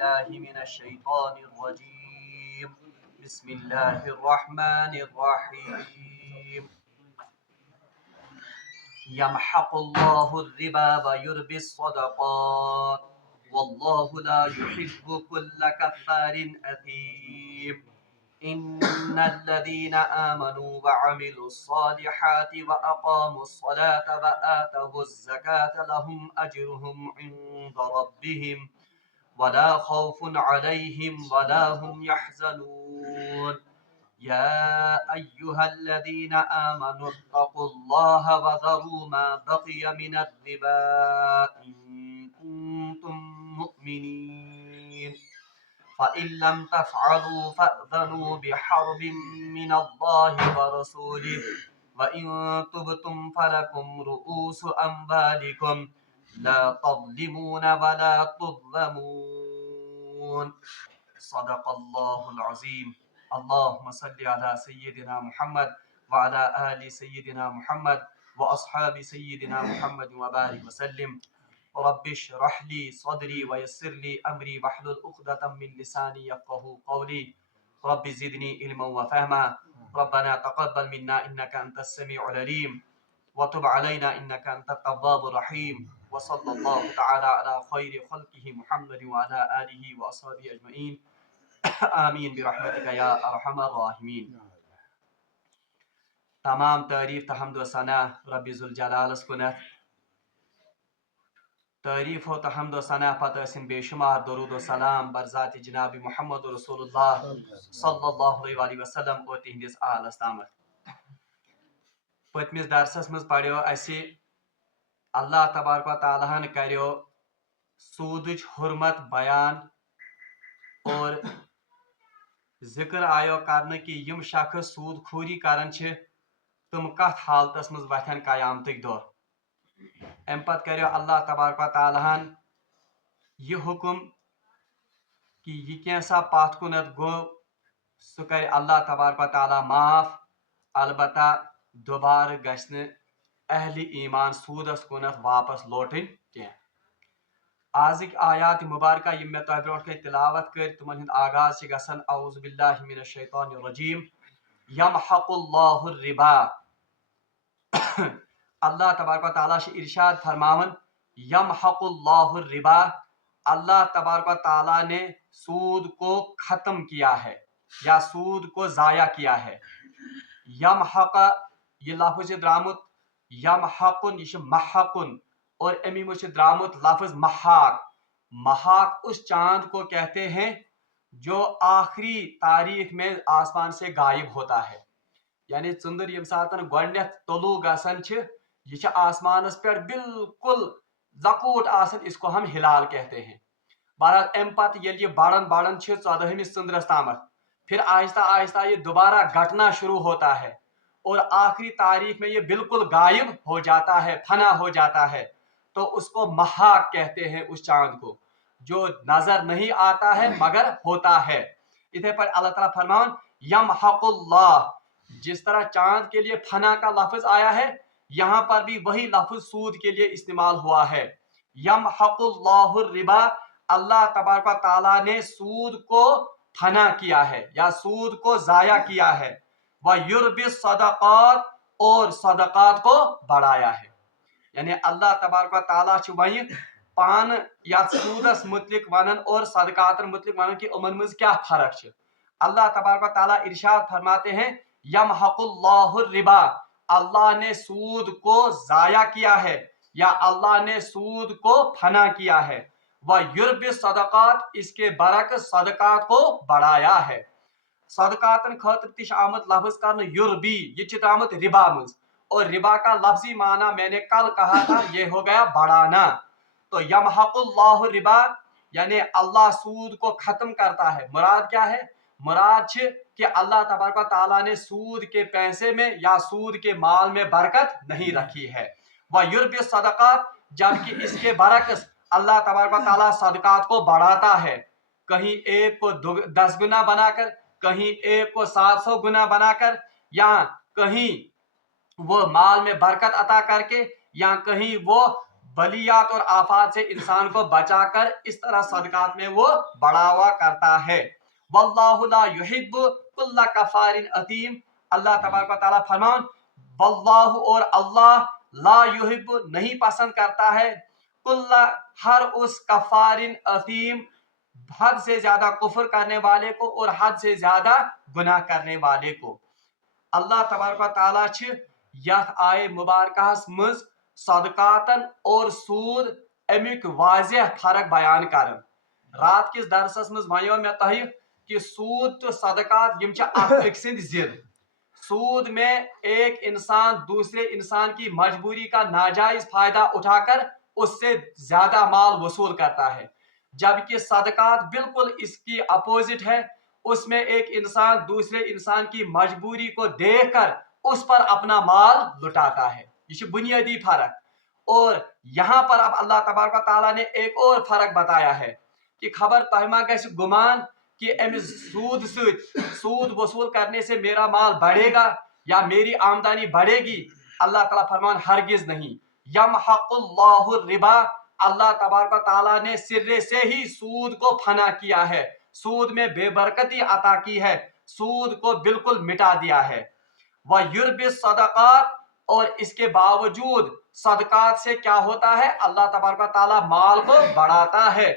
بالله من الشيطان الرجيم بسم الله الرحمن الرحيم يمحق الله الربا ويربي الصدقات والله لا يحب كل كفار أثيم إن الذين آمنوا وعملوا الصالحات وأقاموا الصلاة وآتوا الزكاة لهم أجرهم عند ربهم ولا خوف عليهم ولا هم يحزنون يا أيها الذين آمنوا اتقوا الله وذروا ما بقي من الربا إن كنتم مؤمنين فإن لم تفعلوا فأذنوا بحرب من الله ورسوله وإن تبتم فلكم رؤوس أموالكم لا تظلمون ولا تظلمون صدق الله العظيم اللهم صل على سيدنا محمد وعلى آل سيدنا محمد وأصحاب سيدنا محمد وبارك وسلم رب اشرح لي صدري ويسر لي أمري واحلل عقدة من لساني يفقهوا قولي رب زدني علما وفهما ربنا تقبل منا إنك أنت السميع العليم وتب علينا إنك أنت التواب الرحيم وصلى الله تعالى على خير خلقه محمد وعلى آله وأصحابه أجمعين آمین برحمتک یا ارحم الراحمین. تمام تعریف تو حمد و ثنا رب ذوالجلالس کنت. تعریف ہو تو حمد و ثنا پتہ ٲسِن بے شمار درود و سلام بر ذات جناب محمد رسول اللہ صلی اللہ علیہ وسلم اور تہندس آلس تامت. پتمس درسس مز پڑھو اسی اللہ تبارک و تعالیٰ ہن کریو سودچ حرمت بیان اور ذکر آیو کرنے کہ یم شخص سود خوری کرن چھ تم کت حالتس مز وتھن قیامتک دہ. ام پتہ کریو اللہ تبارک و تعالیٰ ہن یہ حکم کہ یہ کینسا پاتھ کنت گو سہ کر اللہ تبارک و تعالیٰ معاف البتہ دوبارہ گژھِ نہٕ اہل ایمان سودس کنت واپس لوٹن کی. آزک آیات مبارکہ یم میں تہ برونٹ تلاوت کر تمن ہند آغاز چھ گژھان اعوذ باللہ من الشیطان الرجیم یمحق اللہ الربا. اللہ تبارک و تعالیٰ سے ارشاد فرماون یمحق اللہ الربا اللہ تبارک و تعالیٰ نے سود کو ختم کیا ہے یا سود کو ضائع کیا ہے. یمحق یہ لفظ درامت یمحقن یہ محقن اور امی مجھ درامت لفظ محاق. محاق اس چاند کو کہتے ہیں جو آخری تاریخ میں آسمان سے غائب ہوتا ہے. یعنی ژندر یم ساتن گۄڈنیتھ طلوع گژھان چھ یہ چھ آسمانس پہ بالکل لکوٹ آسن اس کو ہم ہلال کہتے ہیں. بہرحال ام پتہ یل یہ بڑھن بڑھن چھ 14 ژندرس تامت پھر آہستہ آہستہ یہ دوبارہ گھٹنا شروع ہوتا ہے اور آخری تاریخ میں یہ بالکل غائب ہو جاتا ہے فنا ہو جاتا ہے. تو اس کو محاق کہتے ہیں اس چاند کو جو نظر نہیں آتا ہے مگر ہوتا ہے. اتنے پر اللہ تعالیٰ فرمان یمحق اللہ جس طرح چاند کے لیے فنا کا لفظ آیا ہے یہاں پر بھی وہی لفظ سود کے لیے استعمال ہوا ہے. یمحق اللہ الربا اللہ تبارک و تعالیٰ نے سود کو فنا کیا ہے یا سود کو ضائع کیا ہے. وَيُرْبِ الصَّدَقَاتِ اور صدقات کو بڑھایا ہے. یعنی اللہ تبارک و تعالیٰ چھ وہیں پان یا سودس متعلق ونن اور صدقات متعلق ونن کہ امن مز کیا فرق چھ. اللہ تبارک و تعالیٰ ارشاد فرماتے ہیں یمحق اللہ الربا اللہ نے سود کو ضائع کیا ہے یا اللہ نے سود کو فنا کیا ہے. وَيُرْبِ الصَّدَقَاتِ اس کے برعکس صدقات کو بڑھایا ہے. صدقاتن خاطر تش آمد لفظ کرنے یوربی یہ چھ آمد ربا مز اور ربا کا لفظی معنی میں نے کل کہا تھا یہ ہو گیا بڑھانا. تو یمحق اللہ ربا یعنی اللہ سود کو ختم کرتا ہے. مراد کیا ہے؟ مراد چھ کہ اللہ تبارک و تعالیٰ نے سود کے پیسے میں یا سود کے مال میں برکت نہیں رکھی ہے. وَيُرْبِ الصَّدَقَاتِ جبکہ اس کے برعکس اللہ تبارک و تعالیٰ صدقات کو بڑھاتا ہے. کہیں ایک کو 10 گنا بنا کر کہیں ایک کو 700 گنا بنا کر یا کہیں وہ مال میں برکت عطا کر کے یا کہیں وہ बलियात और आफात से इंसान को बचाकर इस तरह सदकात में वो बढ़ावा करता है। वल्लाहु ला युहिब्बु कुल्ला कफारिन अतीम, अल्लाह तबारक व तआला फरमान, वल्लाहु और अल्लाह, ला युहिब्बु नहीं पसंद करता है, कुल्ला हर उस कफारिन अतीम हद से ज्यादा कुफर करने वाले को और हद से ज्यादा गुनाह करने वाले को। अल्लाह तबारक व तआला छ यथ आय मुबारकहस मज सदकातन और सूद अमिक वाज़ेह फर्क बयान कर। रात किस दरसस मज वयो मे तह कि सूद तो सदकात यम सिंद जिद। सूद में एक इंसान दूसरे इंसान की मजबूरी का नाजायज फायदा उठाकर उससे ज्यादा माल वसूल करता है, जबकि सदकात बिल्कुल इसकी अपोजिट है। उसमें एक इंसान दूसरे इंसान की मजबूरी को देखकर उस पर अपना माल लुटाता है। ये बुनियादी फर्क। और यहाँ पर अब अल्लाह तबारक व तआला ने एक और फर्क बताया है कि खबर तहमा गैस गुमान कि सूद वसूल करने से मेरा माल बढ़ेगा या मेरी आमदनी बढ़ेगी। अल्लाह ताला फरमान हरगिज नहीं। यमहकुल्लाहु रिबा, अल्लाह तबारक व तआला ने सिर्रे से ही सूद को फना किया है, सूद में बेबरकती अता की है, सूद को बिल्कुल मिटा दिया है। व युर्बि सदकात, और इसके बावजूद सदकात से क्या होता है, अल्लाह तबारक व तआला माल को बढ़ाता है,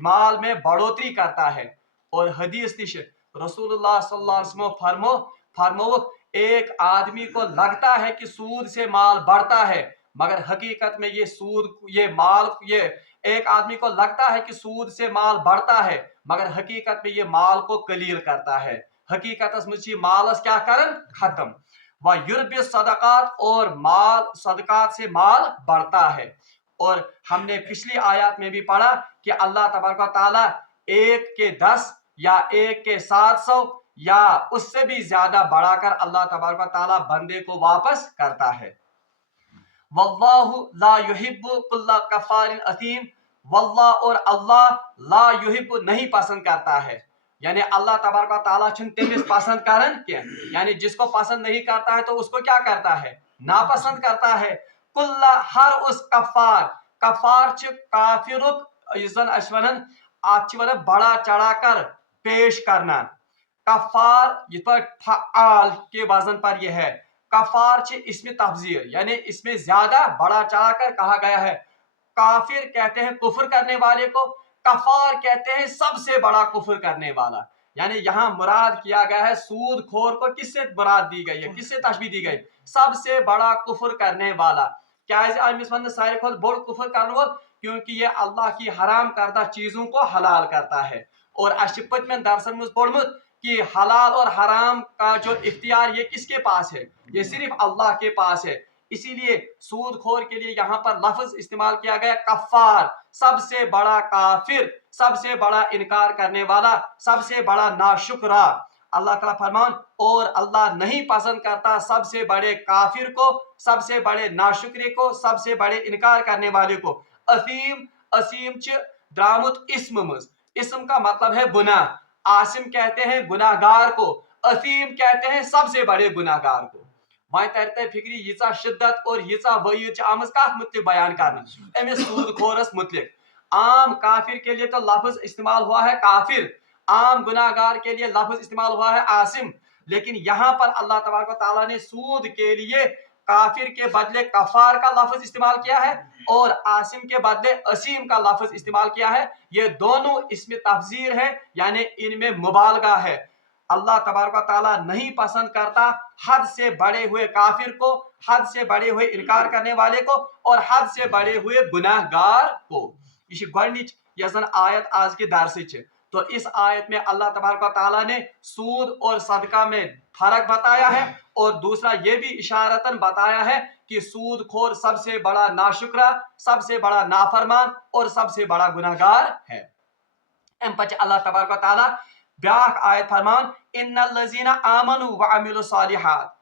माल में बढ़ोतरी करता है। और हदीस निश रसूलुल्लाह सल्लल्लाहु अलैहि वसल्लम फरमो एक आदमी को लगता है कि सूद से माल बढ़ता है, मगर हकीकत में ये एक आदमी को लगता है कि सूद से माल बढ़ता है, मगर हकीकत में ये माल को कलील करता है। हकीकत में मालस क्या करन खत्म। व युर्बि सदकात, और माल सदकात से माल बढ़ता है। और हमने पिछली आयत में भी पढ़ा कि अल्लाह तबारक व तआला 1 के 10 या 1 के 700 या उससे भी ज्यादा बढ़ाकर अल्लाह तबारक व तआला बंदे को वापस करता है। वल्लाहु ला युहिब्बु कुल्ला कफारिन अतीम, वल्लाह और अल्लाह ला युहिब्बु नहीं पसंद करता है, यानी अल्लाह तबारक व तआला तमिस पसंद करन के, यानी जिसको पसंद नहीं करता है तो उसको क्या करता है, नापसंद करता है। कुल्ला हर उस कफार, कफार च काफिरुक इजन अश्वनन आज बड़ा चढ़ाकर पेश करना। कफार ये पर फआल के वजन पर यह है। कफार च इसमें तफजीर, यानी इसमें ज्यादा बड़ा चढ़ाकर कहा गया है। काफिर कहते हैं कुफर करने वाले को, कफार कहते हैं सबसे बड़ा कुफर करने वाला। यानी यहाँ मुराद किया गया है सूद खोर को किससे मुराद दी गई है, किससे तशबीह दी गई, सबसे बड़ा कुफर करने वाला। क्या सारे खुद बोड़ कुफर करने वाला, क्योंकि ये अल्लाह की हराम करदा चीजों को हलाल करता है। और अशिपत में दरसन में पढ़मुत कि हलाल और हराम का जो इख्तियार ये किसके पास है, ये सिर्फ अल्लाह के पास है। इसीलिए सूद खोर के लिए यहाँ पर लफ्ज इस्तेमाल किया गया कफ्फार, सबसे बड़ा काफिर, सबसे बड़ा इनकार करने वाला, सबसे बड़ा नाशुक्रा। अल्लाह ताला फरमान, और अल्लाह नहीं पसंद करता सबसे बड़े काफिर को, सबसे बड़े नाशुक्रे को, सबसे बड़े इनकार करने वाले को। असीम, असीम च द्रामुत इस्म का मतलब है गुनाह। आसिम कहते हैं गुनाहगार को, असीम कहते हैं सबसे बड़े गुनाहगार को। वह तरते फिक्री यीचा शिद्दत और यीचा वईद आमज कत मुतलिक बयान करना अमिस सूद खोरस मुतलिक। आम काफिर के लिए तो लफ्ज इस्तेमाल हुआ है काफिर, आम गुनाहगार के लिए लफ्ज इस्तेमाल हुआ है आसिम, लेकिन यहाँ पर अल्लाह तबारक व तआला ने सूद के लिए काफिर के बदले कफार का लफ्ज इस्तेमाल किया है और आसिम के बदले असीम का लफ्ज इस्तेमाल किया है। ये दोनों इसमें तफजीर है, यानी इनमें मुबालगा है। अल्लाह तबारक व तआला नहीं पसंद करता हद से बड़े हुए काफिर को, हद से बड़े हुए इनकार करने वाले को और हद से बड़े हुए गुनाहगार को। ये गोडनिच यसन आयत आज के दरस। तो इस आयत में अल्लाह तबारक व तआला ने सूद और सदका में फर्क बताया है और दूसरा ये भी इशारतन बताया है कि सूद खोर सबसे बड़ा नाशुक्रा, सबसे बड़ा नाफरमान और सबसे बड़ा गुनाहगार है। अम पच अल्लाह तबारक व तआला ब्याख आयत फरमान, इन्नल लजीना आमनु व अमिलु सालिहात।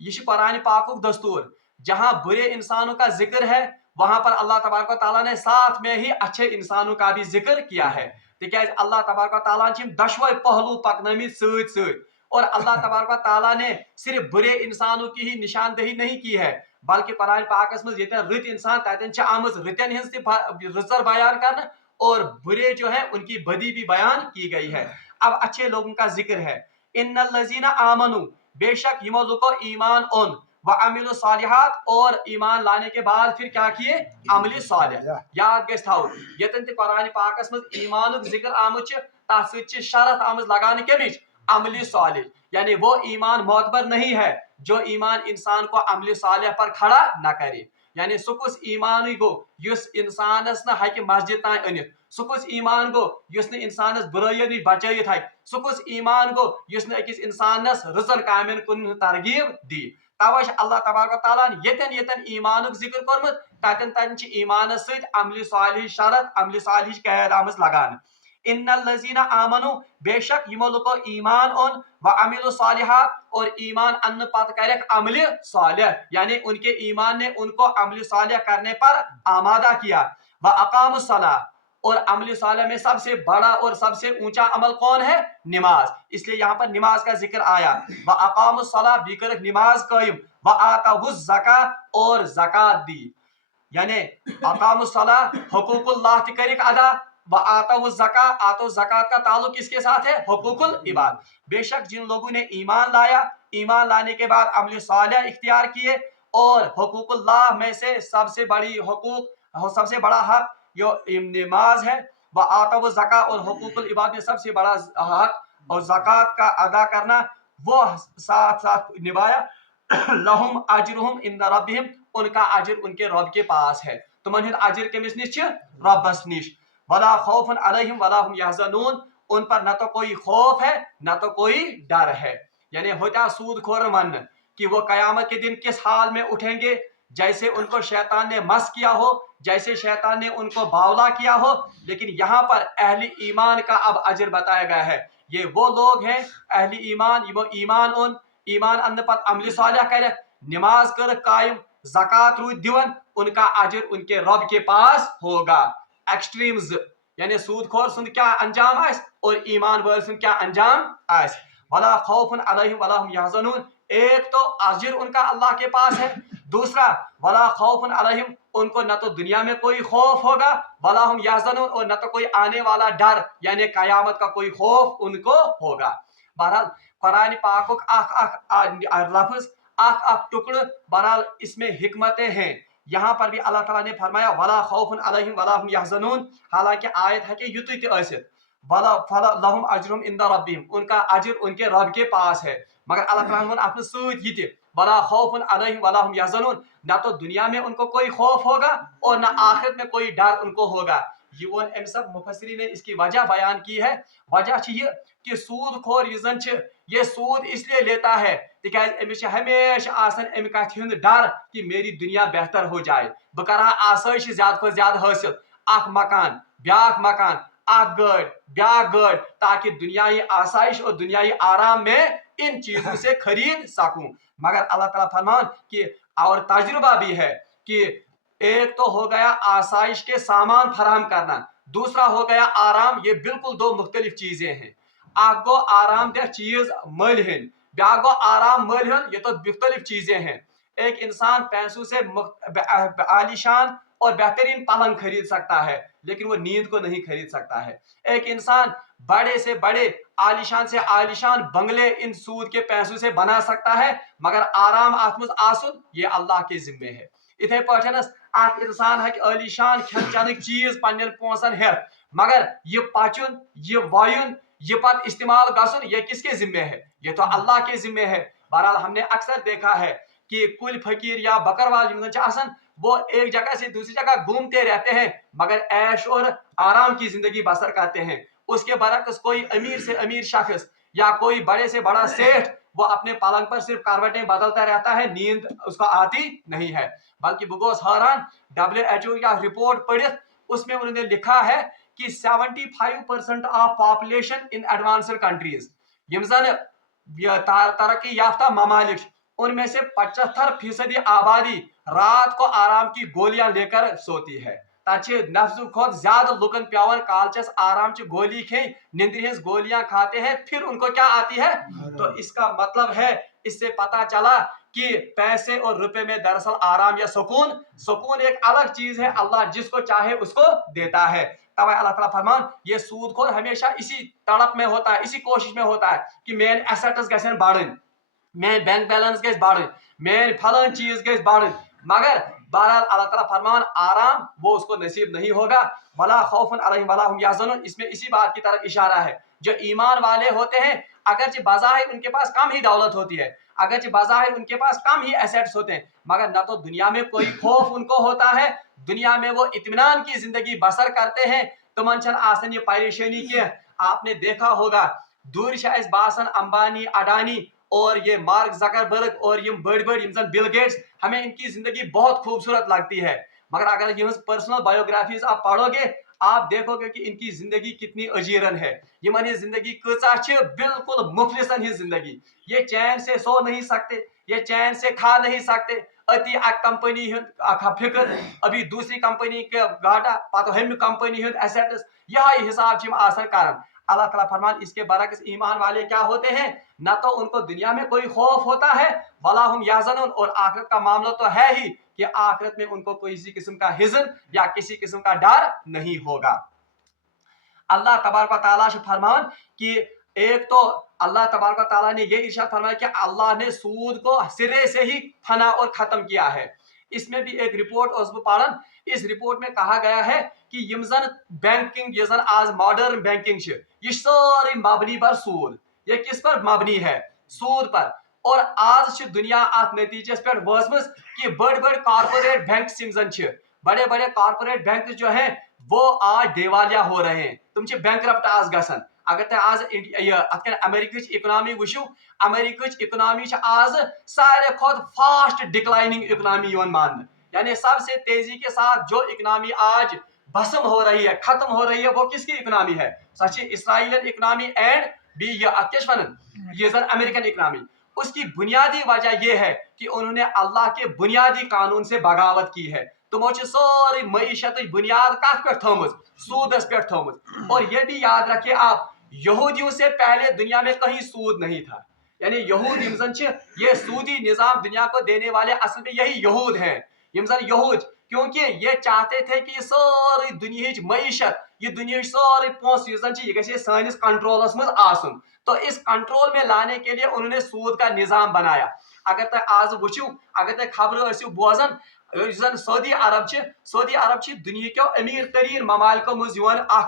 ये कुरान पाकुक दस्तूर, जहां बुरे इंसानों का जिक्र है वहां पर अल्लाह तबारक व तआला ने साथ में ही अच्छे इंसानों का भी जिक्र किया है। तिकाज अल्लाह तबारक व तआला छिम दशवै पहलू पकनमित सत सत। और अल्लाह तबारक व तआला ने सिर्फ बुरे इंसानों की ही निशानदेही नहीं की है, बल्कि कुरान पाकस में येतन रत इंसान ततन आमज रतन हज रजर बयान करना और बुरे जो है उनकी बदी भी बयान की गई है। अब अच्छे लोगों का जिक्र है, इन्नल्लज़ीना आमनु, बेशक यमो लोगों ईमान ओन व अमिलु सालिहात, और ईमान लाने के बाद फिर क्या किए, अमली सालिह। याद गस थाउ यतन ते कुरान पाकस में ईमानुक जिक्र आमुच तथ सच शरत आमज लगाने केमिच अमली सालिह, यानी वो ईमान मोतबर नहीं है जो ईमान इंसान को अमली सालिह पर खड़ा न करे। यानी सुकुस ईमान गो युस इंसानस न हक मस्जिद तान अनित, सुकुस ईमान गो युस न इंसानस बुराइयों नश बचयित हक, सुकुस ईमान गो युस न अकिस इंसानस रजन कामन कुन तरगीब दी। तवै अल्लाह तबारक व तआला यतन यतन ईमानुक जिक्र कोरमुत ततन ततन ईमान सहित अमली सालिह शरत अमली सालिह कैद आमज लगान। इन्नल्लज़ीना आमनु, बेशक यमो लोगों ईमान ओन व अमिलु सालिहात, और ईमान अन्न पत करक अमल सालिह, यानी उनके ईमान ने उनको अमल सालिह करने पर आमादा किया। व अकामुस सलाह, और अमल सालिह में सबसे बड़ा और सबसे ऊंचा अमल कौन है, नमाज, इसलिए यहाँ पर नमाज का जिक्र आया। व अकामुस सलाह, भी करक नमाज कायम, व आताहुज ज़का, और ज़कात दी, यानी अकामुस सलाह हुकूकुल्लाह करक अदा, व आताहुज ज़का, आतो ज़कात का ताल्लुक किसके साथ है, हुकूकुल इबाद। बेशक जिन लोगों ने ईमान लाया, ईमान लाने के बाद अमल सालिह इख्तियार किए, और हुकूकुल्लाह में से सबसे बड़ी हुकूक, सबसे बड़ा हक जो नमाज है, व आताहुज ज़का, और हुकूकुल इबाद में सबसे बड़ा हक और ज़कात का अदा करना, वो साथ साथ निभाया। लहुम अजरुहुम इंदा रब्बिहिम, उनका अजर उनके रब के पास है। तुमन अजर केमिस निश रब्बस निश। वला खौफुन अलैहिम वला हुम यहज़नून, उन पर न तो कोई खौफ है न तो कोई डर है। यानी होता सूद खोर मन कि वो कयामत के दिन किस हाल में उठेंगे, जैसे उनको शैतान ने मस किया हो, जैसे शैतान ने उनको बावला किया हो। लेकिन यहाँ पर अहली ईमान का अब अजर बताया गया है। ये वो लोग हैं अहली ईमान, वो ईमान उन ईमान अन्न पत अमल सालिह करे, नमाज कर कायम, ज़कात रूद दिवन, उनका अजर उनके रब के पास होगा। एक्सट्रीम्स, यानी सूदखोर सुन क्या अंजाम आस और ईमान वाले सुन क्या अंजाम आस। वला खौफुन अलैहिम वला हुम यहज़नून, एक तो अजर उनका अल्लाह के पास है, दूसरा वला खौफुन अलैहिम, उनको न तो दुनिया में कोई खौफ होगा, वला हुम यहज़नून, और न तो कोई आने वाला डर यानी कयामत का कोई खौफ उनको होगा। बहरहाल कुरान पाकुक लफ्ज आख टुकड़, बहरहाल इसमें हिकमतें हैं। यहाँ पर भी अल्लाह ताला ने फरमाया वला खौफुन अलैहिम वला हुम यहज़नून, हालांकि आयत है कि युत आसित वला फला लहुम अजरुम इंदा रब्बिहिम, उनका अजर उनके रब के पास है। मगर अल्लाह ताला ने अपने सूद ये वला खौफुन अलैहिम वला हुम यहज़नून, ना तो दुनिया में उनको कोई खौफ होगा और ना आखिरत में कोई डर उनको होगा। ये वो इन सब मुफस्सिरीन ने इसकी वजह बयान की है। वजह ये कि सूद खोर ये सूद इसलिए लेता है अमिस हमेशा अमि कथ हुंद डर कि मेरी दुनिया बेहतर हो जाए, बह कर आसाइश ज्यादा खुद ज्यादा हासिल, अख मकान ब्याख मकान, अख गाड़ ब्याख गाड़, ताकि दुनियाई आसाइश और दुनियाई आराम में इन चीजों से खरीद सकूं। मगर अल्लाह ताला फरमान कि और तजुर्बा भी है कि एक तो हो गया आसाइश के सामान फराहम करना, दूसरा हो गया आराम। ये बिल्कुल दो मुख्तलिफ चीजें हैं। अख गो आराम दह चीज मल हन, ब्याह गो आराम मल हन, ये तो मुख्तलिफ चीजें हैं। एक इंसान पैसों से आलीशान और बेहतरीन पलंग खरीद सकता है, लेकिन वो नींद को नहीं खरीद सकता है। एक इंसान बड़े से बड़े आलीशान से आलीशान बंगले इन सूद के पैसों से बना सकता है, मगर आराम आत्मज आसुन ये अल्लाह के जिम्मे है। इथे पठनस अख इंसान हक आलीशान खन चन चीज पन्न पोसन हेत, मगर ये पचुन ये वायुन ये पत इस्तेमाल गसुन ये किसके जिम्मे है, ये तो अल्लाह के जिम्मे है। बहरहाल हमने अक्सर देखा है कि कुल फकीर या बकरवाल वो एक जगह से दूसरी जगह घूमते रहते हैं, मगर ऐश और आराम की जिंदगी बसर करते हैं। उसके बरक्स कोई अमीर से अमीर शख्स या कोई बड़े से बड़ा सेठ वो अपने पलंग पर सिर्फ करवटें बदलता रहता है, नींद उसको आती नहीं है। बल्कि बुगोस हैरान WHO या रिपोर्ट पढ़ी, उसमें उन्होंने लिखा है कि 75% of population in advanced countries, यम जन तरक्की याफ्ता ममालिक, उनमें से 75% आबादी रात को आराम की गोलियां लेकर सोती है। ताकि नफ्स खुद ज्यादा लुकन प्यावन कालचस आराम च गोली खे निंद्र गोलियां खाते हैं, फिर उनको क्या आती है। तो इसका मतलब है, इससे पता चला कि पैसे और रुपए में दरअसल आराम या सुकून एक अलग चीज है। अल्लाह जिसको चाहे उसको देता है। तब अल्लाह ताला फरमान ये सूदखोर हमेशा इसी तड़प में होता है, इसी कोशिश में होता है कि मेन एसेट्स गसन बढ़न, मेन बैंक बैलेंस गस बढ़न, मेन फलान चीज गस बढ़न, मगर बहरहाल अल्लाह ताला फरमान आराम वो उसको नसीब नहीं होगा। वला खौफुन अलैहिम वला हुम यहज़नून, इसमें इसी बात की तरफ इशारा है। जो ईमान वाले होते हैं अगरचे बाज़ाहिर उनके पास कम ही दौलत होती है, अगरचे बाज़ाहिर उनके पास कम ही एसेट्स होते हैं, मगर न तो दुनिया में कोई खौफ उनको होता है, दुनिया में वो इत्मीनान की जिंदगी बसर करते हैं। तुमन छन आसन ये परेशानी के आपने देखा होगा दूर शायद बासन अंबानी अडानी और ये मार्क जकरबर्ग और ये बड़ बड़ बिल गेट्स, हमें इनकी जिंदगी बहुत खूबसूरत लगती है, मगर अगर ये पर्सनल बायोग्राफीज आप पढ़ोगे आप देखोगे कि इनकी जिंदगी कितनी अजीरन है। ये जिंदगी कचा बिल्कुल मुफलिसन ही जिंदगी, ये चैन से सो नहीं सकते, ये चैन से खा नहीं सकते, अति कंपनी फिक्र, अभी दूसरी कंपनी के घाटा, पता हम कंपनी एसेट्स, यही हिसाब आसन करन। अल्लाह ताला फरमान इसके बरक्स ईमान वाले क्या होते हैं, ना तो उनको दुनिया में कोई खौफ होता है, वला हुम यहज़नून, और आखिरत का मामला तो है ही कि आखिरत में उनको किसी किस्म का हिज़न या किसी किस्म का डर नहीं होगा। अल्लाह तबारक व तआला से फरमान कि एक तो अल्लाह तबारक व तआला ने ये इरशाद फरमाया कि अल्लाह ने सूद को सिरे से ही फना और खत्म किया है। इसमें भी एक रिपोर्ट पढ़न, इस रिपोर्ट में कहा गया है कि यम जन बैंकिंग ये जन आज मॉडर्न बैंकिंग ये सारी मबनी पर सूद, ये किस पर मबनी है, सूद पर। और आज दुनिया अत नतीजस पे वसमस कि बड़ बड़ कॉर्पोरेट बैंक बड़े बड़े कॉर्पोरेट बैंक जो हैं वो आज दिवालिया हो रहे हैं, तुम बैंकरप्ट आज गसन। अगर ते आज अमेरिकच इकोनॉमी वुचु, अमेरिकच इकोनॉमी आज सारे खुद फास्ट डिक्लाइनिंग इकोनॉमी मान, यानी सबसे तेजी के साथ जो इकोनॉमी आज भस्म हो रही है, खत्म हो रही है, वो किसकी इकोनॉमी है, सच इसराइलियन इकोनॉमी एंड बी ये अमेरिकन इकोनॉमी। उसकी बुनियादी वजह यह है कि उन्होंने अल्लाह के बुनियादी कानून से बगावत की है। तुमो सारी मईशत बुनियाद कत पे थोमज, सूदस पे थोमज। और ये भी याद रखिए आप, यहूदियों से पहले दुनिया में कहीं सूद नहीं था, यानी यहूद ये सूदी निजाम दुनिया को देने वाले असल में यही यहूद हैं, यहूद, क्योंकि ये चाहते थे कि सारी दुनिया मईशत, ये दुनिया सारी पोस ये सानिस कंट्रोलस मज आसन। तो इस कंट्रोल में लाने के लिए उन्होंने सूद का निजाम बनाया। अगर तक आज वुचु, अगर तक खबर बोजन, सऊदी अरब दुनिया के अमीर तरीन ममालिकों मज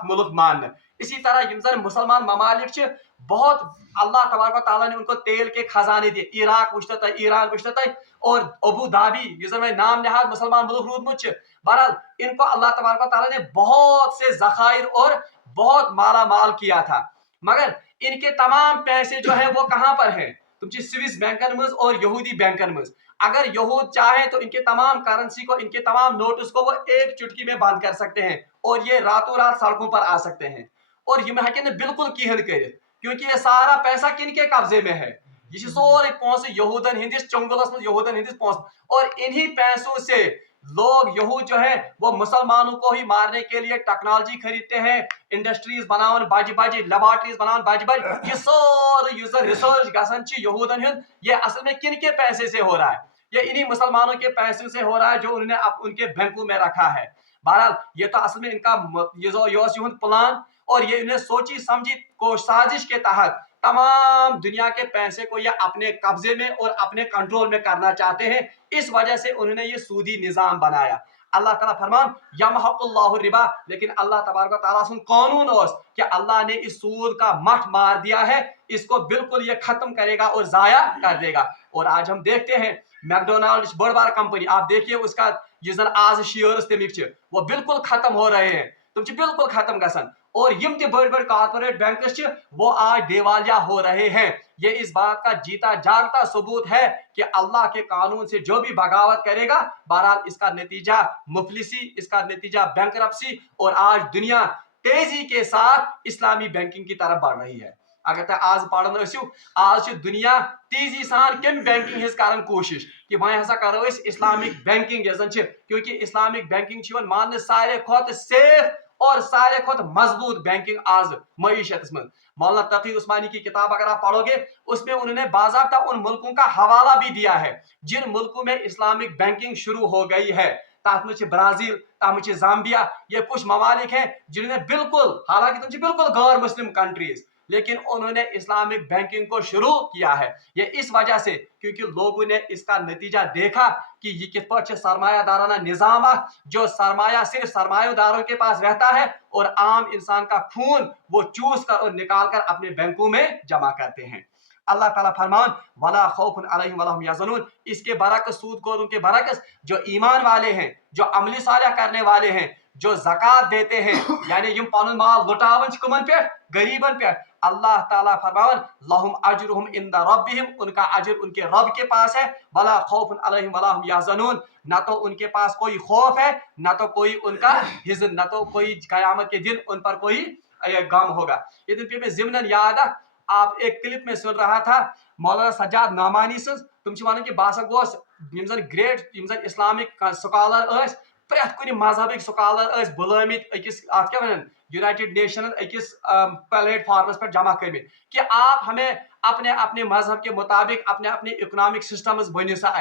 मुल्क मान। इसी तरह मुसलमान ममालिक बहुत अल्लाह तबारक व तआला ने उनको तेल के खजाने दिए, इराक वुचत ईरान वुचत और अबू धाबी नाम नहाद मुसलमान मुल्क रूदमुत। बहरहाल इनको अल्लाह तबारक व तआला ने बहुत से ज़खायर और बहुत माला माल किया था, मगर इनके तमाम पैसे जो है वो कहां पर हैं, तुम स्विस बैंकन मज और यहूदी बैंकन मज। अगर यहूद चाहे तो इनके तमाम करेंसी को, इनके तमाम नोट्स को वो एक चुटकी में बंद कर सकते हैं और ये रातों रात सड़कों पर आ सकते हैं। और ये हकन बिल्कुल किहन कर, क्योंकि ये सारा पैसा किनके कब्जे में है, ये सोरे पोंसे यहूदन हिंदिस चंगुलस में यहूदन हिंदिस पोंस। और इन्हीं पैसों से लोग यहूद जो है वो मुसलमानों को ही मारने के लिए टेक्नोलॉजी खरीदते हैं, इंडस्ट्रीज बनावन बाजी बाजी, लेबोरेटरीज बनावन बाजी बाजी। ये सारे यूजर रिसर्च गसन यहूदन हिंद, ये असल में किनके पैसे से हो रहा है, ये इन्हीं मुसलमानों के पैसों से हो रहा है जो उन्होंने उनके बैंकों में रखा है। बहरहाल ये तो असल में इनका ये प्लान, और ये इन्हें सोची समझी को साजिश के तहत तमाम दुनिया के पैसे को ये अपने कब्जे में और अपने कंट्रोल में करना चाहते हैं। इस वजह से उन्होंने ये सूदी निजाम बनाया। अल्लाह ताला फरमान यमहकुल्लाहु रिबा, लेकिन अल्लाह तबारक व तआला सुन कानून ओस कि अल्लाह ने इस सूद का मठ मार दिया है, इसको बिल्कुल ये खत्म करेगा और जाया कर देगा। और आज हम देखते हैं मैकडोनाल्ड बड़ बड़ कंपनी, आप देखिए उसका जिस आज शेयर्स तमिक वो बिल्कुल खत्म हो रहे हैं, तुम बिल्कुल खत्म गसन। और यम बड़ बड़ कॉर्पोरेट बैंकस वो आज दिवालिया हो रहे हैं। ये इस बात का जीता जागता सबूत है कि अल्लाह के कानून से जो भी बगावत करेगा बहरहाल इसका नतीजा मुफलिसी, इसका नतीजा बैंकरप्सी। और आज दुनिया तेजी के साथ इस्लामी बैंकिंग की तरफ बढ़ रही है। अगर तक आज पढ़न आज दुनिया तेजी सान कम बैंकिंग हिज कर कोशिश कि वह हसा करो इस्लामिक बैंकिंग, क्योंकि इस्लामिक बैंकिंग मानने सारे खुद सेफ और सारे खुद मजबूत बैंकिंग आज मईशत में। मौलाना तकी उस्मानी की किताब अगर आप पढ़ोगे उसमें उन्होंने बाज़ाब्ता उन मुल्कों का हवाला भी दिया है जिन मुल्कों में इस्लामिक बैंकिंग शुरू हो गई है। तथ में ब्राजील, तथ में जाम्बिया, ये कुछ ममालिक हैं जिन्होंने बिल्कुल, हालांकि तुम बिल्कुल गैर मुस्लिम कंट्रीज, लेकिन उन्होंने इस्लामिक बैंकिंग को शुरू किया है। ये इस वजह से क्योंकि लोगों ने इसका नतीजा देखा कि ये किस पर सरमायादाराना निजाम जो सरमाया सिर्फ सरमायादारों के पास रहता है और आम इंसान का खून वो चूस कर और निकाल कर अपने बैंकों में जमा करते हैं। अल्लाह ताला फरमान वला खौफुन अलैहिम वला हुम यहज़नून, इसके बरकस सूदखोरों के बरकस जो ईमान वाले हैं, जो अमली सालिह करने वाले हैं, जो ज़कात देते हैं, यानी यम पनुन माल लुटावन कमन पे, गरीबन पे, अल्लाह ताला फरमान लहुम अजरुहुम इंदा रब्बिहिम, उनका अजर उनके रब के पास है। वला खौफुन अलैहिम वला हुम यहज़नून, ना तो उनके पास कोई खौफ है, ना तो कोई उनका हिज़न, ना तो कोई क़यामत के दिन उन पर कोई गम होगा। ये दिन पे मैं ज़िमनन याद है, आप एक क्लिप में सुन रहा था मौलाना सज्जाद नामानी सज, तुम वन कि बह गोस ग्रेट इस्लामिक स्कॉलर प्रेथ कुछ मजहबिक स्कॉलर बुलामित अकिस अत क्या वन यूनाइटेड नेशन अकिस प्लेटफॉर्मस पर जमा कर कि आप हमें अपने अपने मजहब के मुताबिक अपने अपने इकनॉमिक सिस्टम्स बनो सा,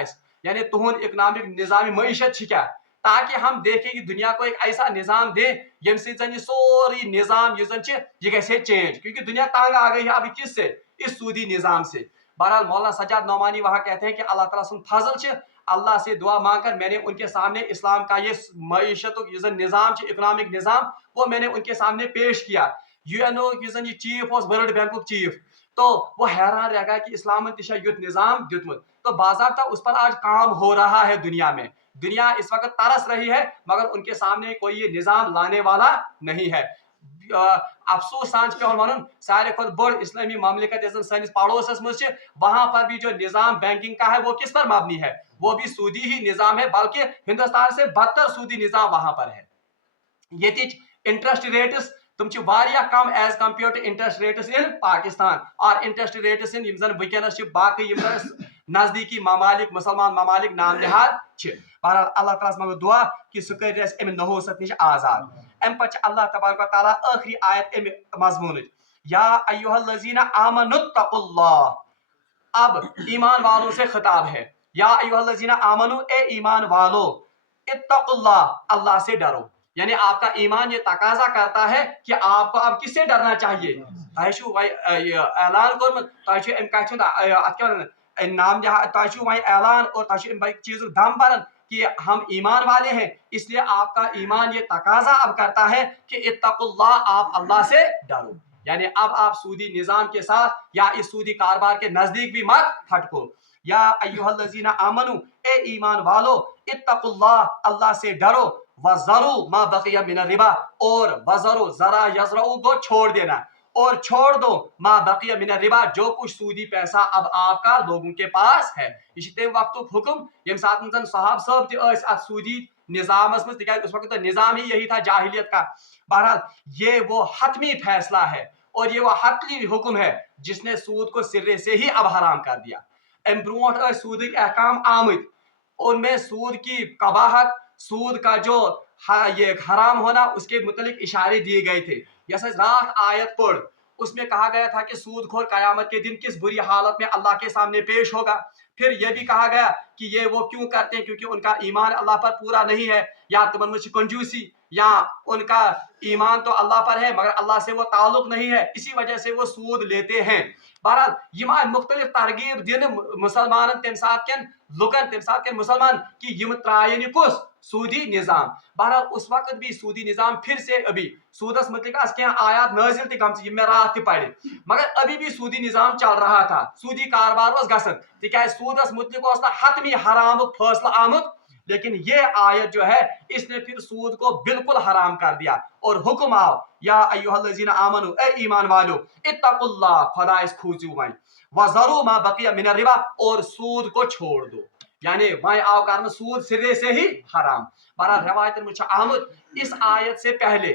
यानी तुहद इकनॉमिक निज़ाम मईशत क्या, ताकि हम देखें कि दुनिया को एक ऐसा निज़ाम दे यम से सोरी निज़ाम ये गए चेंज, क्योंकि दुनिया तंग आ गई है अभी किससे, इस सूदी निज़ाम से। बहरहाल मौलाना सज्जाद नौमानी वहाँ कहते हैं कि अल्लाह ताला सुन फजल, अल्लाह से दुआ मांगकर मैंने उनके सामने इस्लाम का ये मईशत निज़ाम इकनॉमिक निज़ाम वो मैंने उनके सामने पेश किया। यूएनओ ये चीफ वर्ल्ड बैंक चीफ, तो वो हैरान रह गया कि इस्लाम युद्ध निज़ाम दुतमुत, तो बाज़ाब्ता उस पर आज काम हो रहा है दुनिया में। दुनिया इस वक्त तरस रही है मगर उनके सामने कोई ये निज़ाम लाने वाला नहीं है। अफसोस सांझ पे वन सारे खुद बड़ इस्लामी मामलिकत सैनिस पड़ोसस मज, वहां पर भी जो निज़ाम बैंकिंग का है वो किस पर मबनी है, वो भी सूदी ही निज़ाम है, बल्कि हिंदुस्तान से बदतर सूदी निज़ाम वहां पर है। ये इंटरेस्ट रेट्स तुम कम as compare to interest rates in Pakistan और इंटरेस्ट रेट्स इन वनस बाकी नजदीकी ममालिक मुसलमान ममालिक नाम निहाद। बहरहाल अल्लाह ताला मगर दुआ कि सह कर अम नहूसत नश आजाद। अम पे अल्लाह तबारक व तआला आखिरी आयत अम मजमून या अय्युहल्लज़ीना आमनुत्तकुल्लाह, अब ईमान वालों से खिताब है। या अय्युहल्लज़ीना आमनु, ए ईमान वालो, इत्तकुल्लाह, अल्लाह से डरो। यानी आपका ईमान ये तकाजा करता है कि आपको अब किससे डरना चाहिए। ऐलान नाम वही ऐलान और चीज दम भरन कि हम ईमान वाले हैं, इसलिए आपका ईमान ये तकाजा अब करता है कि इत्तकुल्लाह, आप अल्लाह से डरो। यानी अब आप सूदी निज़ाम के साथ या इस सूदी कारोबार के नजदीक भी मत फटको। या अय्युहल्लज़ीना आमनु, ए ईमान वालो, इत्तकुल्लाह, अल्लाह से डरो, वज़रू मा बक़िया मिन रिबा, और वज़रू जरा यज़रऊ को छोड़ देना, और छोड़ दो मा बक़िया मिन रिबा, जो कुछ सूदी पैसा अब आपका लोगों के पास है। यह तम वक्त हुक्म यम साथ सहाब सब त सूदी निज़ामस मज, तिक उस वक्त तो निज़ाम ही यही था जाहिलियत का। बहरहाल ये वो हतमी फैसला है और ये वो हतमी हुक्म है जिसने सूद को सिरे से ही अब हराम कर दिया। अम ब्रोट सूद अहकाम आमद, उनमें सूद की कबाहत, सूद का जो ये हराम होना, उसके मुतलिक इशारे दिए गए थे। जैसे रात आयत पढ़, उसमें कहा गया था कि सूदखोर कयामत के दिन किस बुरी हालत में अल्लाह के सामने पेश होगा। फिर यह भी कहा गया कि ये वो क्यों करते हैं, क्योंकि उनका ईमान अल्लाह पर पूरा नहीं है, या तुम कंजूसी, या उनका ईमान तो अल्लाह पर है मगर अल्लाह से वो ताल्लुक नहीं है, इसी वजह से वो सूद लेते हैं। बहरहाल यह मुख्तलिफ तरगीब दिन मुसलमान तम सात के लुकन तम सात के मुसलमान कि यम त्रायन कुस सूदी निज़ाम। बहरहाल उस वक्त भी सूदी निज़ाम फिर से अभी सूदस मुतलिक क्या आयात नाजिल गम मे रात पढ़े, मगर अभी भी सूदी निज़ाम चल रहा था, सूदी कारोबार गसन, तिक सूदस मुतलिक हतमी हराम फैसला आमुत। लेकिन ये आयत जो है इसने फिर सूद को बिल्कुल हराम कर दिया और हुक्म आओ या अय्युहल्लज़ीना आमनु, ए ईमान वालो, इत्तकुल्लाह, खुदा इस खूजू वहीं, वज़रू मा बक़िया मिन रिबा, और सूद को छोड़ दो, यानी वहीं आओ कारण सूद सिरे से ही हराम। बहरहाल रवायत में आमद इस आयत से पहले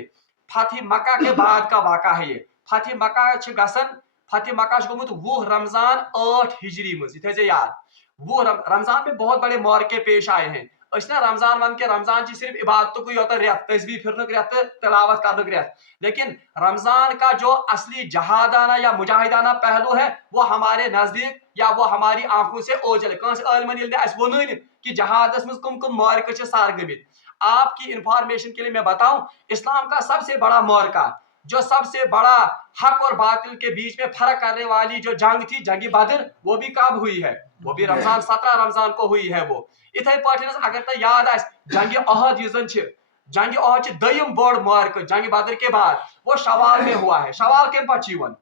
फतह मक्का के बाद का वाक़ा है। ये फतह मक्का गसन, फतह मक्का गोमुत वो रमजान 8 हिजरी मज, ये याद, वो रमजान में बहुत बड़े मौके पेश आए हैं। ना रमजान वन के रमजान की सिर्फ इबादत को होता रेत तस्बीह फिरनुक रेत तिलावत करनुक रेत, लेकिन रमजान का जो असली जहादाना या मुजाहिदाना पहलू है वो हमारे नजदीक या वो हमारी आंखों से ओझल कस कि जहादस में कुम कुम मार्के सार गमित। आपकी इंफॉर्मेशन के लिए मैं बताऊं, इस्लाम का सबसे बड़ा मार्का, जो सबसे बड़ा हक और बातिल के बीच में फर्क करने वाली जो जंग थी, जंगी बदर, वो भी कब हुई है? वो भी रमजान 17 रमजान को हुई है। वो इथे पार्टी अगर तो याद आ जंगी अहद जंगी अहद दयम बड़ मार्क जंगी बदर के बाद वो शवाल में हुआ है। शवाल के पचीवन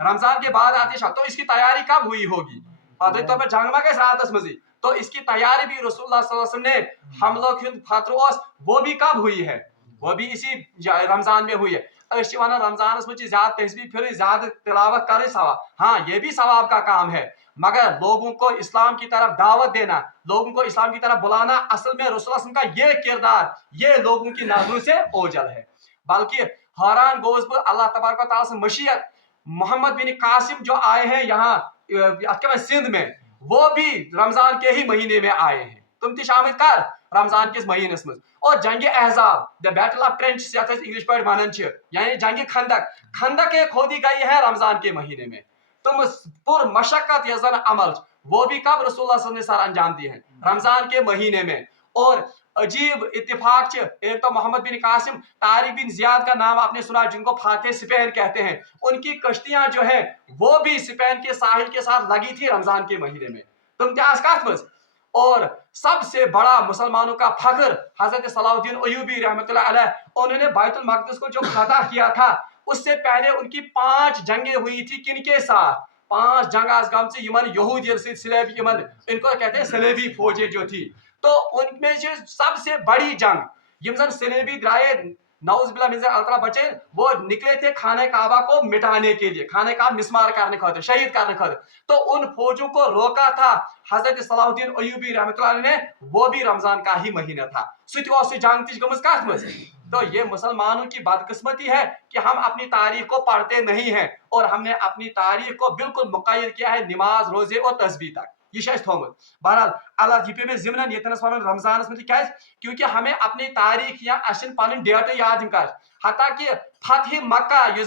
रमजान के बाद आती है, तो इसकी तैयारी कब हुई होगी? तो मैं जंग में गए रात मजी, तो इसकी तैयारी भी रसूलुल्लाह सल्लल्लाहु अलैहि वसल्लम ने हमलों की फतरोस वो भी कब हुई है? वो भी इसी रमजान में हुई है। रमजान में ज्यादा तस्बीह फिर ज्यादा तिलावत करे सवाब, हाँ ये भी सवाब का काम है, मगर लोगों को इस्लाम की तरफ दावत देना, लोगों को इस्लाम की तरफ बुलाना, असल में रसूल का ये किरदार ये लोगों की नजरों से ओझल है। बल्कि हैरान गोश बह अल्लाह तबारक व तआला से मशीयत मोहम्मद बिन कासिम जो आए हैं यहाँ सिंध में, वो भी रमजान के ही महीने में आए हैं। तुम ती शामिल कर रमजान किस महीने में। और जंग अहजाब the battle of trench English पे वन यानी जंग खंदक एक खोदी गई है रमजान के महीने में। तुम पुर मशक्कत यजन अमल वो भी कब रसूलुल्लाह सल्लल्लाहु अलैहि वसल्लम ने सर अंजाम दिए हैं? रमजान के महीने में। और अजीब इत्तेफाक एक तो मोहम्मद बिन कासिम, तारिक बिन जियाद का नाम आपने सुना, जिनको फाते स्पेन कहते हैं, उनकी कश्तियां जो है वो भी स्पेन के साहिल के साथ लगी थी रमजान के महीने में। तुम क्या कथ। और सबसे बड़ा मुसलमानों का फख्र हजरत सलाहुद्दीन अय्यूबी रहमतुल्लाह अलैह, उन्होंने बैतुल मक़दिस को जो फतह किया था, उससे पहले उनकी 5 जंगें हुई थी। किनके साथ? 5 जंग आज गम से यमन यहूदियों से सलेबी, यमन इनको कहते हैं सलेबी फौजें जो थी, तो उनमें से सबसे बड़ी जंग यम सलेबी द्राए नौजुबिल्लाह मिन अल्लाह बचे, वो निकले थे खाने काबा को मिटाने के लिए, खाने का मिसमार करने खातिर, शहीद करने खातिर। तो उन फौजों को रोका था हजरत सलाहुद्दीन अय्यूबी रहमतुल्लाह अलैह ने, वो भी रमजान का ही महीना था। सु जंग ती गमज कथ मज। तो ये मुसलमानों की बदकिस्मती है कि हम अपनी तारीख को पढ़ते नहीं हैं, और हमने अपनी तारीख को बिल्कुल मुक़य्यद किया है नमाज, रोजे और तस्बीह तक। ये थोमुत। बहरहाल अल्लाह ये पे में जिमन ये रमजान में क्या, क्योंकि हमें अपनी तारीख या असन पन डेट याद कर। हता कि फतह मक्का ये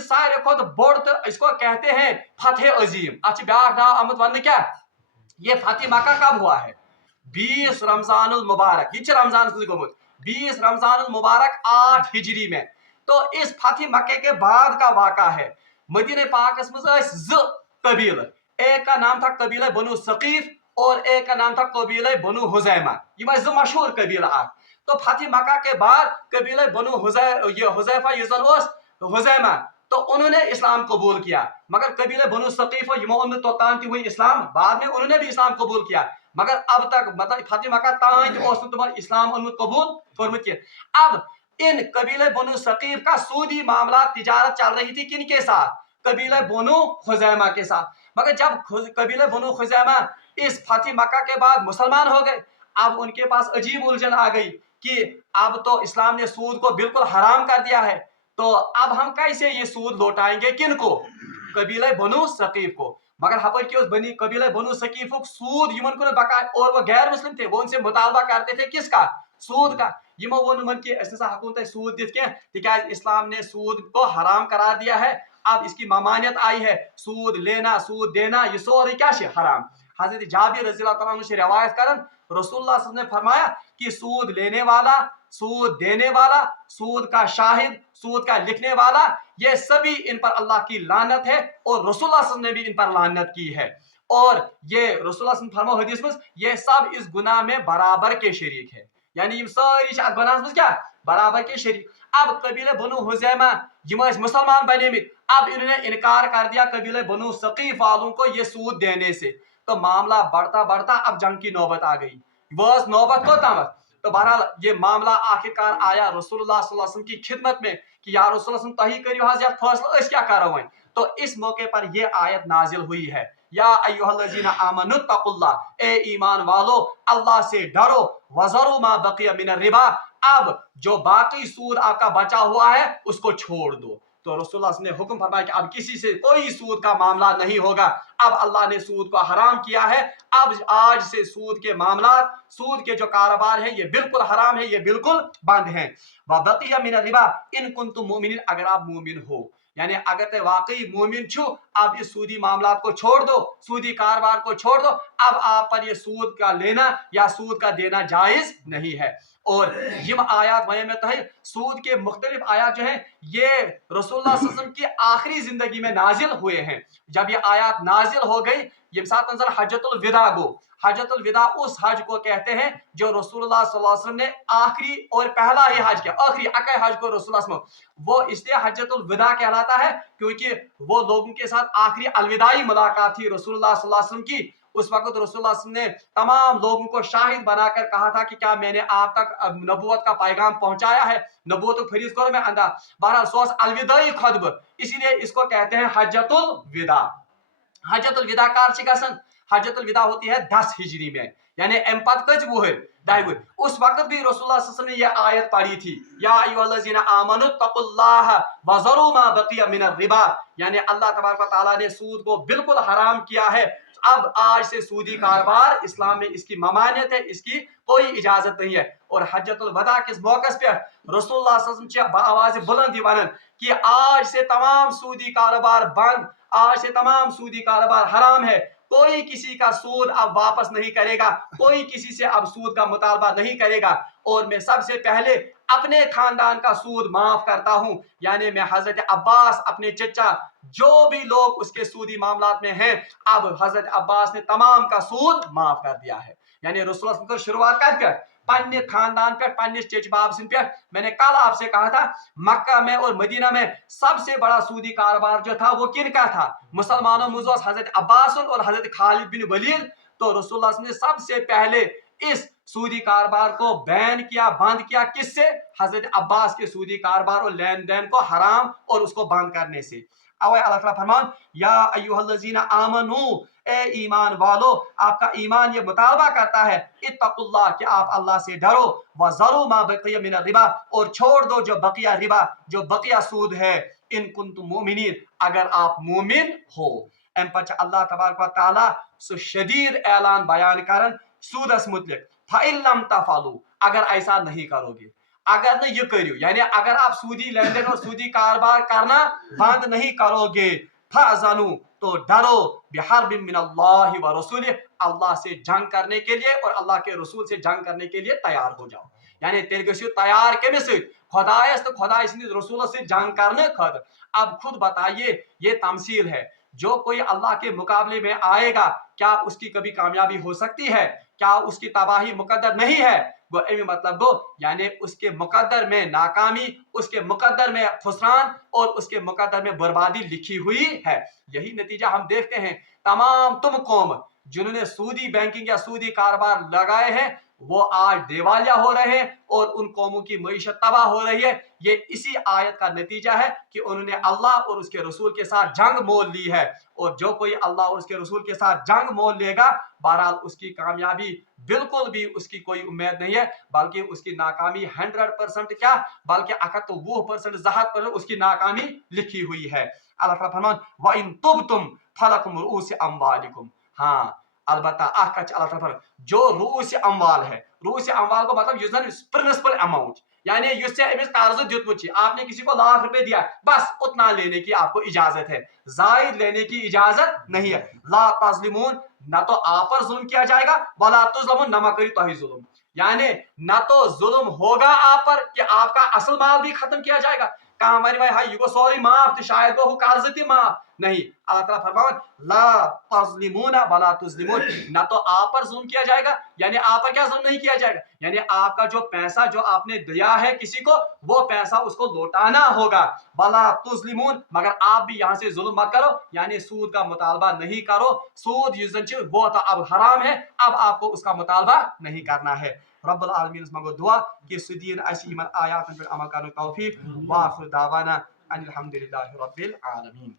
सारे खुद बोड़, तो इसको कहते हैं फतह अजीम। अच्छ ब्या नाव आमुत वन क्या, ये फतह मक्का कब हुआ है? 20 रमजानुल मुबारक, ये रमजान गोमुत 20 रमजानुल मुबारक 8 हिजरी में। तो इस फतह मक्के के बाद का वाक़ा है। मदीने पाकस में कबील, एक का नाम था कबीला बनु सकीफ और एक का नाम था कबीला बनु हुजैमा, ये मशहूर कबीला आ। तो फतह मक्का के बाद कबीला बनु हुजैफा हुजैमा, तो उन्होंने इस्लाम कबूल किया, मगर कबीला बनु सकीफ तो हुई इस्लाम, बाद में उन्होंने भी इस्लाम कबूल किया, मगर अब तक मतलब फतह मक्का तान इस्लाम कबूल फरमत किया। अब इन कबीले बनु सकीफ का सूदी मामला तिजारत चल रही थी किनके साथ? कबीले बनु खुजैमा के साथ। मगर जब कबीले बनु खुजैमा इस फतह मक्का के बाद मुसलमान हो गए, अब उनके पास अजीब उलझन आ गई कि अब तो इस्लाम ने सूद को बिल्कुल हराम कर दिया है, तो अब हम कैसे ये सूद लौटाएंगे? किनको? कबीले बनु सकीफ को। मगर हपर की बनी कबीले बनु सकीफ सूद यमन को बका, और वो गैर मुस्लिम थे, वो उनसे मुतालबा करते थे किसका? सूद का। यमो वो कि हकून तक सूद दित क्या, इस्लाम ने सूद को हराम करार दिया है, अब इसकी मामानियत आई है, सूद लेना सूद देना ये सोरी क्या है? हराम। हजरत जाबिर रज़ियल्लाहु तआला अन्हु से रिवायत करन रसूलुल्लाह सल्लल्लाहु अलैहि वसल्लम ने फरमाया कि सूद लेने वाला, सूद देने वाला, सूद का शाहिद, सूद का लिखने वाला, ये सभी इन पर अल्लाह की लानत है, और रसूलुल्लाह सल्लल्लाहु अलैहि वसल्लम ने भी इन पर लानत की है। और ये रसूलुल्लाह सल्लल्लाहु अलैहि वसल्लम फरमाया हदीस में, ये सब इस गुनाह में बराबर के शरीक है, यानी ये सारी गुनाह में क्या? बराबर के शरीक। अब कबीले बनु हुजैमा मुसलमान बने में, अब इन्होंने इनकार कर दिया कबीले बनु सकीफ वालों को ये सूद देने से, तो मामला बढ़ता बढ़ता अब जंग की नौबत आ गई, बस नौबत को तामत। तो बहरहाल ये मामला आखिरकार आया रसूलुल्लाह सल्लल्लाहु अलैहि वसल्लम की खिदमत में कि या रसूलुल्लाह तही करियो हाज या फैसला इस क्या करो हैं। तो इस मौके पर ये आयत नाजिल हुई है, या अय्युहल्लज़ीना आमनु तक़ुल्लाह, ए ईमान वालो अल्लाह से डरो, वज़रू मा बक़िया मिनर रिबा, अब जो बाकी सूद आपका बचा हुआ है उसको छोड़ दो। तो रसूलुल्लाह ने हुक्म फरमाया कि अब किसी से कोई सूद का मामला नहीं होगा, अब अल्लाह ने सूद को हराम किया है, अब आज से सूद के मामला, सूद के जो कारोबार है ये बिल्कुल हराम है, ये बिल्कुल बंद हैं। वबकिया मिन रिबा इन कुंतुम मुमिनीन, अगर आप मुमिन हो, यानी अगर ते वाकई मुमिन छो, आप इस सूदी मामला को छोड़ दो, सूदी कारोबार को छोड़ दो, अब आप पर ये सूद का लेना या सूद का देना जायज नहीं है। और ये आयात वह में तो है, सूद के मुख्तलिफ आयात जो हैं ये रसूलुल्लाह सल्लल्लाहु अलैहि वसल्लम की आखिरी जिंदगी में नाजिल हुए हैं। जब ये आयात नाजिल हो गई, ये साथ नजर हज्जतुल विदा गो, हज्जतुल विदा उस हज को कहते हैं जो रसूलुल्लाह सल्लल्लाहु अलैहि वसल्लम ने आखिरी और पहला ही हज किया, आखिरी अका हज को रसूलुल्लाह सल्लल्लाहु अलैहि वसल्लम, वो इसलिए हज्जतुल विदा कहलाता है क्योंकि वो लोगों के साथ आखिरी अलविदाई मुलाकात थी रसूलुल्लाह सल्लल्लाहु अलैहि वसल्लम की। उस वक्त रसूलुल्लाह सल्लल्लाहु अलैहि वसल्लम ने तमाम लोगों को शाहिद बनाकर कहा था कि क्या मैंने आप तक नबूवत का पैगाम पहुंचाया है, नबूवत फरीज करो मैं अंदा, बहरहाल सोस अलविदाई खुतब, इसीलिए इसको कहते हैं हज्जतुल विदा। हज्जतुल विदा कार छ गसन, हज्जतुल विदा होती है 10 हिजरी में, यानी एम्पत कज वो है दाइव, उस वक्त भी रसूलुल्लाह सल्लल्लाहु अलैहि वसल्लम ने यह आयत पढ़ी थी, या अय्युहल्लज़ीना आमनु तक़ुल्लाह वज़रू मा बक़िया मिनर रिबा, यानी अल्लाह तबारक व तआला ने सूद को बिल्कुल हराम किया है, अब आज से सूदी कारोबार इस्लाम में इसकी ममानियत है, इसकी कोई इजाजत नहीं है। और हज्जतुल वदा के मौके पे रसूलुल्लाह सल्लल्लाहु अलैहि वसल्लम आवाज बुलंद वनन कि आज से तमाम सूदी कारोबार बंद, आज से तमाम सूदी कारोबार हराम है, कोई किसी का सूद अब वापस नहीं करेगा, कोई किसी से अब सूद का मुतालबा नहीं करेगा, और मैं सबसे पहले अपने खानदान का सूद माफ करता हूं, यानी मैं हजरत अब्बास अपने चचा जो भी लोग उसके सूदी मामलात में हैं, अब हजरत अब्बास ने तमाम का सूद माफ कर दिया है। यानी रसूलुल्लाह को शुरुआत कर पन्ने खानदान पे, पन्ने चच बाब सिन पे, मैंने कल आपसे कहा था मक्का में और मदीना में सबसे बड़ा सूदी कारोबार जो था वो किनका था, मुसलमानों मुझ हजरत अब्बास और हजरत खालिद बिन वलीद। तो रसूलुल्लाह ने सबसे पहले इस सूदी कारोबार को बैन किया, बंद किया, किससे, हजरत अब्बास के सूदी कारोबार और लेन देन को हराम और उसको बंद करने से। अल्लाह ताला फरमान या अय्युहल्लज़ीना आमनू, ए ईमान वालो, आपका ईमान ये मुतालबा करता है इत्तकुल्लाह कि आप अल्लाह से डरो, वज़रू मा बक़िया मिन रिबा, और छोड़ दो जो बकिया रिबा, जो बकिया सूद है, इन कुंतुम मुमिनीन, अगर आप मुमिन हो। एम पच अल्लाह तबारक व तआला सु शदीद ऐलान बयान करन सूदस मुतलिक, फ़इन लम तफ़अलू, अगर ऐसा नहीं करोगे, अगर न ये करो, यानी अगर आप सूदी लेन देन और सूदी कारोबार करना बंद नहीं करोगे, फ़अज़नु, तो डरो, बिहर्बिन मिनल्लाहि व रसूलिहि, अल्लाह से जंग करने के लिए और अल्लाह के रसूल से जंग करने के लिए तैयार हो जाओ। यानी तेल गसियो तैयार कमिस खुदायस, तो खुदा इसने रसूल से जंग करने खद। अब खुद बताइए, ये तमसील है, जो कोई अल्लाह के मुकाबले में आएगा क्या उसकी कभी कामयाबी हो सकती है, क्या उसकी तबाही मुकद्दर नहीं है, वो मतलब गो, यानी उसके मुकद्दर में नाकामी, उसके मुकद्दर में खुसरान और उसके मुकद्दर में बर्बादी लिखी हुई है। यही नतीजा हम देखते हैं, तमाम तुम कौम जिन्होंने सूदी बैंकिंग या सूदी कारोबार लगाए हैं वो आज दिवालिया हो रहे हैं और उन कौमों की मईशत तबाह हो रही है। ये इसी आयत का नतीजा है कि उन्होंने अल्लाह और उसके रसूल के साथ जंग मोल ली है, और जो कोई अल्लाह और उसके रसूल के साथ जंग मोल लेगा, बहरहाल उसकी कामयाबी बिल्कुल भी उसकी कोई उम्मीद नहीं है, बल्कि उसकी नाकामी 100% क्या, बल्कि 1% ज़हात उसकी नाकामी लिखी हुई है। अल्लाह ताला फरमान व इन तुबतुम फलकुम रुऊस अम्वालिकुम, हाँ अलबत्ता जो रूस अमवाल है, रूस अमवाल को मतलब प्रिंसिपल अमाउंट, यानी कर्ज दितमुत, आपने किसी को लाख रुपए दिया, बस उतना लेने की आपको इजाजत है, जायद लेने की इजाजत नहीं है। ला तज़लिमून, ना तो आप पर जुल्म किया जाएगा, वला तुज़लमून, नमा करी तो ही जुल्म, यानी ना तो जुल्म होगा आप पर कि आपका असल माल भी खत्म किया जाएगा, कहा हमारी भाई हाई युगो सॉरी माफ तो शायद वो कर्ज थी माफ नहीं। अल्लाह ताला फरमान ला तज़लिमूना वला तुज़लिमून, ना तो आप पर जुल्म किया जाएगा, यानी आप पर क्या जुल्म नहीं किया जाएगा, यानी आपका जो पैसा जो आपने दिया है किसी को, वो पैसा उसको लौटाना होगा। वला तुज़लिमून, मगर आप भी यहाँ से जुल्म मत करो, यानी सूद का मुतालबा नहीं करो, सूद युजन वो तो अब हराम है, अब आपको उसका मुतालबा नहीं करना है। रब्बुल आलमीन मगो दुआ कि सुदीन ऐसी ईमान आयात पर अमल करने तौफीक, व आखिर दावाना अनिल हम्दुलिल्लाहि रब्बिल आलमीन।